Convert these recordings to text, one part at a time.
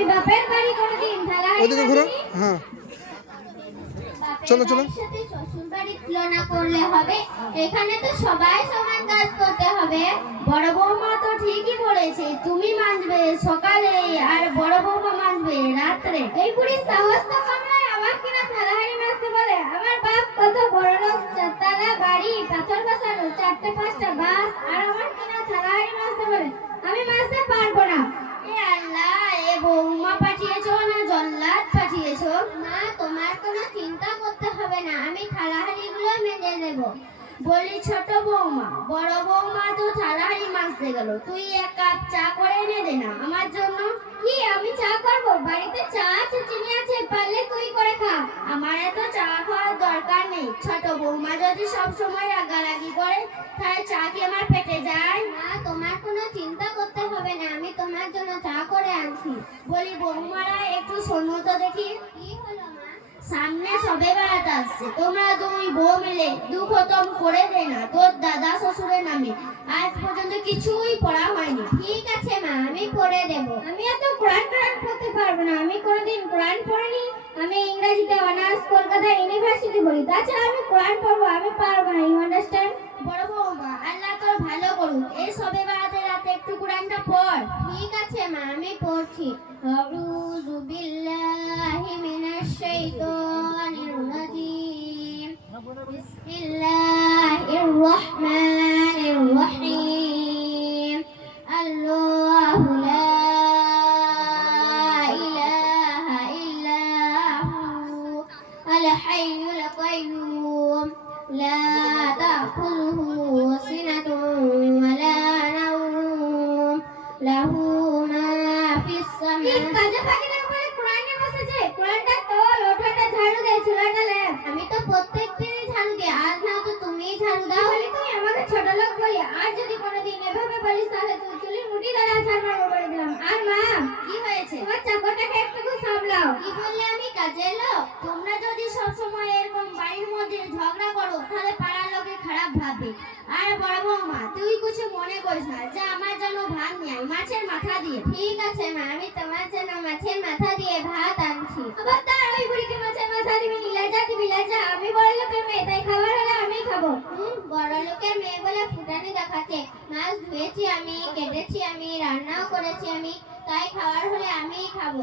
আমি বাপের বাড়ি কোনোদিন থালা ওদিকে ঘুরো হ্যাঁ। চলো, চলো। শ্বশুর বাড়ির তুলনা করলে হবে। এখানে তো সবাই সমান কাজ করতে হবে। বড় বৌমা তো ঠিকই বলেছে তুমি মানবে সকালে আর বড় বৌমা মানবে রাত্রে। এই বুড়ি সাহস তো কম নয় আমার কিনা থালাহাড়ি মাছতে বলে আমার বাপ কত বড় লোক চারতলা বাড়ি পাথর বসানো চারটে পাঁচটা বাস আর আমার কিনা বলে আমি মাছতে পারব তোমার কোনো চিন্তা করতে হবে না আমি থালাহাড়িগুলো মেজে নেব। বলি ছোট বৌমা বড় বৌমা তো থালাহাড়ি মাজতে গেল তুই এক কাপ চা করে এনে দে না। আমার জন্য কি আমি চা করব? বাড়িতে চা আছে চিনি আছে পারলে তুই করে খা। আমার এত চা খাওয়ার দরকার নেই। ছোট বৌমা যদি সব সময় রাগারাগি করে তাহলে চা কি আমার পেটে যায়? না তোমার কোনো চিন্তা করতে হবে না আমি তোমার জন্য চা করে আনছি। বলি বৌমারা একটু শোনো তো দেখি। কি মা সামনে সবে বেড়াত আসছে। তোমরা দুই বউ মিলে দুখতম করে দে না, তোর দাদা শ্বশুরের নামে। আজ পর্যন্ত কিছুই পড়া হয়নি। ঠিক আছে মা, আমি পড়ে দেব। আমি এত কোরআন কোরআন পড়তে পারব না। আমি কোনোদিন কোরআন পড়িনি। আমি ইংরেজিতে অনার্স, কলকাতা ইউনিভার্সিটি পড়ি। তাছাড়া আমি কোরআন পড়ব, আমি পারব না। ইউ আন্ডারস্ট্যান্ড বড় বৌমা, আল্লাহ তোর ভালো করুক। এই সবে বেড়াতে রাতে একটু কোরআনটা পড়। ঠিক আছে মা, আমি পড়ছি। আউযু বিল্লাহি মিনাশ শাইতানির লাহু মা ফিস সামাওয়াতি কাজে ফাঁকি বলে কোরআনে বসেছে। কোরআনটা তোল ওঠাটা ঝাড়ু দে চুলাটা লে? আমি তো প্রত্যেকদিনই ঝাড়ু দিই আজ না তো তুমিই ঝাড়ু দাও। বলি তুমি আমাকে ছোট লোক বলি আর যদি কোনোদিন এভাবে বলিস তাহলে তুই চুলির মুঠি ধরে আছাড় মারবো বলে দিলাম। আর মা কি হয়েছে? তোমার চাকরটাকে একটু সামলাও। কি বললে আমি কাজে লোক? তোমরা যদি সব সময় এরকম বাড়ির মধ্যে ঝগড়া করো তাহলে পাড়ার লোকে খারাপ ভাববে আর বড় বৌমা তুই কিছু মনে করিস না যে আমার জন্য ভাত নিয়ে আয়, মাছের মাথা দিয়ে ঠিক আছে মা আমি তোমার জন্য মাছের মাথা দিয়ে ভাত আনছি। আবার তার ওই বুড়িকে মাছের মাথা দিবি কি দিবি যা আমি বড় লোকের মেয়ে তাই খাবার হলে আমি খাব। হুম বড় লোকের মেয়ে বলে ফুটানি দেখাতে মাছ ধুয়েছি আমি কেটেছি আমি রান্নাও করেছি আমি তাই খাবার হলে আমিই খাব।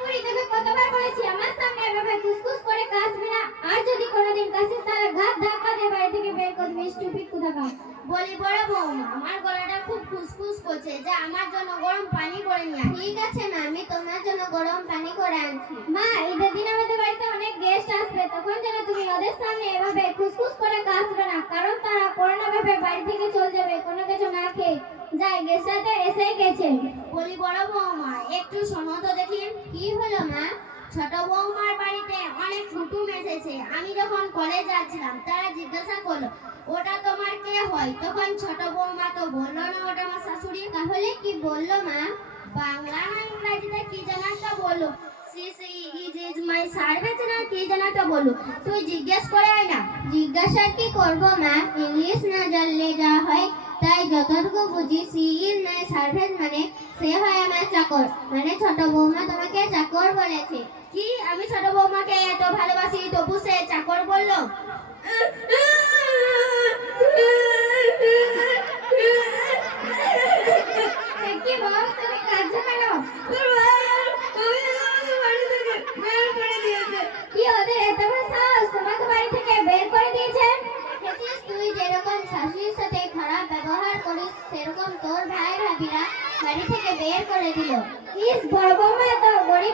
বুড়ি, তোকে কতবার বলেছি, আমার সামনে এভাবে কুসকুস করে কাশবি না। আর যদি কোনোদিন কাশিস তাহলে ঘাত ধাক্কা দিয়ে বাড়ি থেকে বের করে দিবি স্টুপিড কোথাকার। বলি, বড় বৌমা, আমার গলাটা খুব ফুসফুস করছে যে আমার জন্য গরম পানি করে নিয়ে ঠিক আছে মা আমি তোমার জন্য গরম পানি করে আনছি। মা, ঈদের দিন আমাদের বাড়িতে অনেক গেস্ট আসবে, তখন যেন তুমি ওদের সামনে এভাবে ফুসফুস করে কাশবে না, কারণ তারা করোনা ভাবে বাড়ি থেকে চলে যাবে, কোনো কিছু না খেয়ে। যাই গেস্টটা এসেই গেছে। বলি, বড় বৌমা, একটু শোনো তো দেখি, কি হলো মা? ছোট বৌমার বাড়িতে অনেক কুটুম এসেছে। আমি যখন কলেজ যাচ্ছিলাম, তারা জিজ্ঞাসা করল, ওটা তোমার কে হয়? তখন ছোট বৌমা তো বলল না, ওটা আমার শাশুড়ি। তাহলে কি বলল মা? বাংলা না ইংরাজিতে কি যেন একটা বলল? মাই সার্ভেন্ট না কি যেন একটা বলল? তুই জিজ্ঞেস করে আয় না। জিজ্ঞাসা কি করব মা? ইংলিশ না জানলে যা হয় তাই যতটুকু বুঝি সি ইজ মাই মানে সে হয় আমার চাকর। মানে ছোট বৌমা তোমাকে চাকর বলেছে। কি? আমি ছোট বৌমাকে এত ভালোবাসি, তবু সে চাকর বলল কি বল তুমি কাঁদছো কেন তোর ভাই আর আমি আমাকে বাড়ি থেকে বের করে দিয়েছে কি ওদের এত বড় সাহস তোমাকে বাড়ি থেকে বের করে দিয়েছে দেখেছিস তুই যেরকম শাশুড়ির সাথে খারাপ ব্যবহার করিস, সেরকম তোর ভাই ভাবিরা বাড়ি থেকে বের করে দিল। ইস, বড় বৌমা তো গরিব